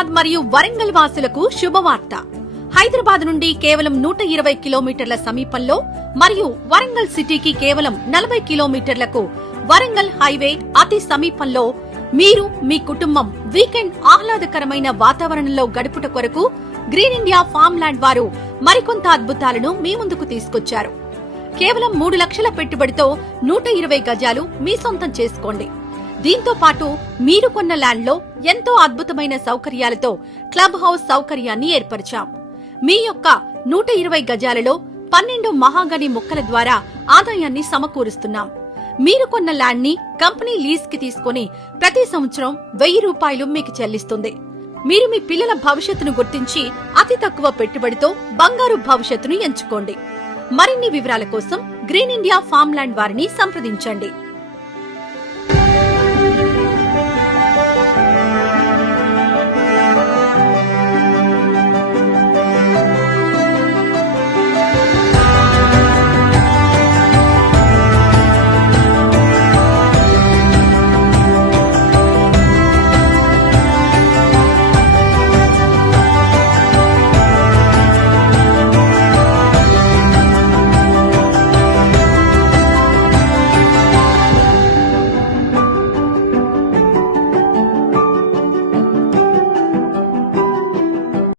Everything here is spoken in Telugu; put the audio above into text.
హైదరాబాద్ మరియు వరంగల్ వాసులకు శుభవార్త. హైదరాబాద్ నుండి కేవలం 120 కిలోమీటర్ల సమీపంలో మరియు వరంగల్ సిటీకి కేవలం 40 కిలోమీటర్లకు వరంగల్ హైవే అతి సమీపంలో మీరు మీ కుటుంబం వీకెండ్ ఆహ్లాదకరమైన వాతావరణంలో గడుపుట కొరకు గ్రీన్ ఇండియా ఫార్మ్ ల్యాండ్ వారు మరికొంత అద్భుతాలను మీ ముందుకు తీసుకొచ్చారు. కేవలం 3 లక్షల పెట్టుబడితో 120 గజాలు మీ సొంతం చేసుకోండి. దీంతో పాటు మీరు కొన్న ల్యాండ్ లో ఎంతో అద్భుతమైన సౌకర్యాలతో క్లబ్ హౌస్ సౌకర్యాన్ని ఏర్పరిచాం. మీ యొక్క 120 గజాలలో 12 మహాగని మొక్కల ద్వారా ఆదాయాన్ని సమకూరుస్తున్నాం. మీరు కొన్న ల్యాండ్ ని కంపెనీ లీజ్ కి తీసుకుని ప్రతి సంవత్సరం 1000 రూపాయలు మీకు చెల్లిస్తుంది. మీరు మీ పిల్లల భవిష్యత్తును గుర్తించి అతి తక్కువ పెట్టుబడితో బంగారు భవిష్యత్తును ఎంచుకోండి. మరిన్ని వివరాల కోసం గ్రీన్ ఇండియా ఫార్మ్ ల్యాండ్ వారిని సంప్రదించండి.